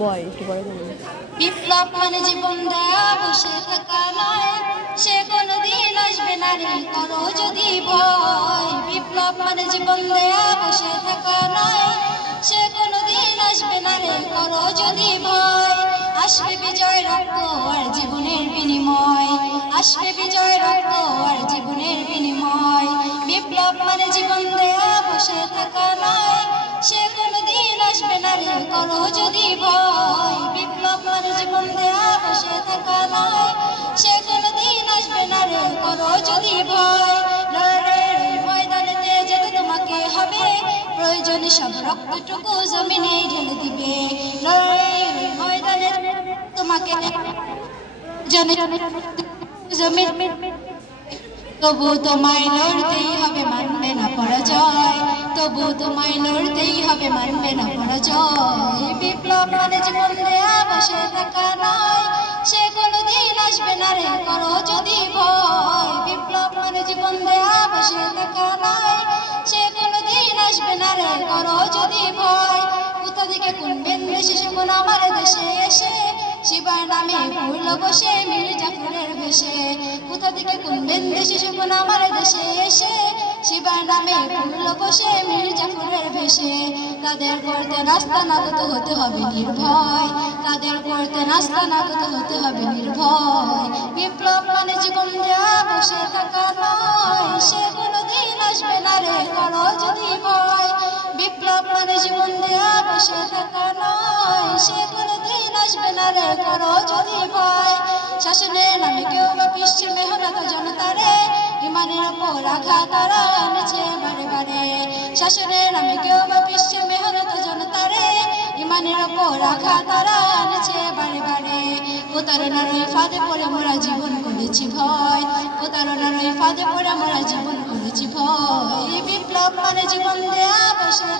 বয় একটু বড় করে বল। বিপ্লব মানে জীবন দেয়া বসে থাকা নয়, সে কোনোদিন আসবে না রে করো যদি ভয়। বিপ্লব মানে জীবন দেয়া বসে থাকা নয়, সে কোনোদিন আসবে না রে করো যদি ভয়। আসবে বিজয় রক্ত আর জীবনের বিনিময়, আসবে বিজয় রক্ত আর জীবনের বিনিময়। বিপ্লব মানে জীবন দেয়া বসে থাকা নয়, সে কোনোদিন আসবে না রে করো যদি ভয়। বিপ্লব মানে জীবন দেয়া বসে থাকা নয়, সে কোনোদিন আসবে না রে করো যদি ভয়। লড়াইয়ের ওই ময়দানেতে যেতে তোমাকে হবে, প্রয়োজনে সব রক্তটুকু জমিনে ঢেলে দিবে। লড়াইয়ের ওই ময়দানে তোমাকে জনে জমিন, তবু তোমায় লড়তেই হবে, মানবে না পরাজয়। তবু তোমায় লড়তেই হবে, মানবে না পরাজয়। বিপ্লব মানে জীবন দেয়া বসে থাকা নয়, সে কোনোদিন আসবে না রে করো যদি ভয়। বিপ্লব মানে জীবন দেয়া বসে থাকা নয়, সে কোনোদিন আসবে না রে করো যদি ভয়। কোথা থেকে কোন বিন্দেশে কোন আমার দেশে এসে শিবার নামে ঘুরলো বসে মীর জাফরের বেশে। কোথা থেকে কোন বিন্দেশে কোন আমার দেশে এসে শিবার নামে ঘুরলো বসে মীর জাফরের বেশে। তাদের করতে নাস্তা নাগত হতে হবে নির্ভয়, তাদের করতে নাস্তা নাগত হতে হবে নির্ভয়। বিপ্লব মানে জীবন দেয়া বসে থাকা নয়, সে কোনোদিন আসবে না রে করো যদি ভয়। বিপ্লব মানে জীবন দেয়া বসে থাকা নয়, সে কোনোদিন আসবে না রে করো যদি ভয়। শাসনের নামে কেউ বা পিসছে মেহনত জনতারে, ইমানের ওপর আঘাত তারা আনেছে বারে বারে। শাসনের নামে কেউ বা পিসছে মেহনত জনতারে, ইমানের ওপর আঘাত তারা আনেছে বারে বারে। প্রতারণার ওই ফাঁদে পড়ে মোরা জীবন করেছি ভয়, প্রতারণার ওই ফাঁদে পড়ে মোরা জীবন করেছি ভয়। বিপ্লব মানে জীবন দেয়া বসে